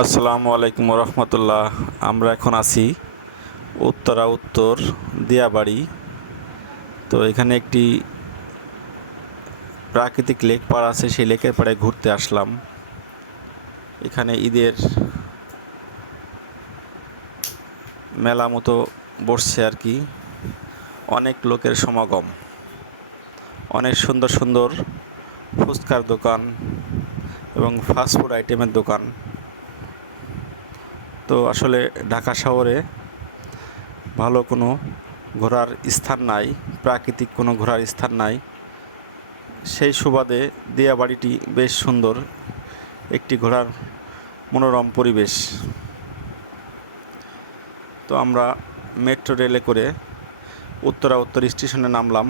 আসসালামু আলাইকুম রহমতুল্লাহ। আমরা এখন আছি উত্তর দিয়াবাড়ি। তো এখানে একটি প্রাকৃতিক লেক পাড় আছে, সেই লেকের পাড়ে ঘুরতে আসলাম। এখানে ঈদের মেলা মতো বসছে আর কি, অনেক লোকের সমাগম, অনেক সুন্দর সুন্দর ফুচকার দোকান এবং ফাস্টফুড আইটেমের দোকান। তো আসলে ঢাকা শহরে ভালো কোনো ঘোরার স্থান নাই, প্রাকৃতিক কোনো ঘোরার স্থান নাই। সেই সুবাদে দিয়াবাড়িটি বেশ সুন্দর একটি ঘোরার মনোরম পরিবেশ। তো আমরা মেট্রো রেলে করে উত্তর স্টেশনে নামলাম।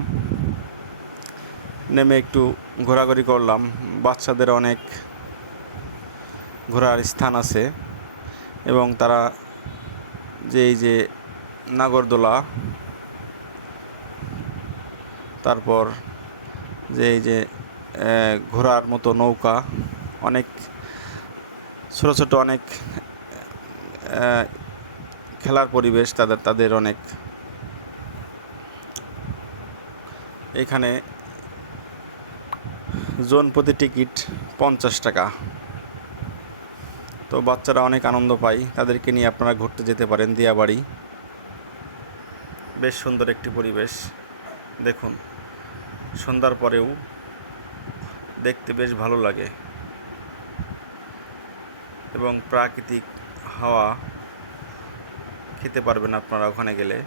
নেমে একটু ঘোরাঘুরি করলাম। বাচ্চাদের অনেক ঘোরার স্থান আছে এবং তারা এই যে নাগরদোলা, তারপর এই যে ঘোড়ার মতো নৌকা, অনেক ছোট ছোট অনেক খেলার পরিবেশ, তাদের অনেক। এখানে জন প্রতি টিকিট 50 টাকা। তো বাচ্চারা অনেক আনন্দ পায়, তাদেরকে নিয়ে আপনারা ঘুরতে যেতে পারেন দিয়াবাড়ি। বেশ সুন্দর একটি পরিবেশ, দেখুন সন্ধ্যার পরেও দেখতে বেশ ভালো লাগে এবং প্রাকৃতিক হাওয়া খেতে পারবেন আপনারা ওখানে গেলে।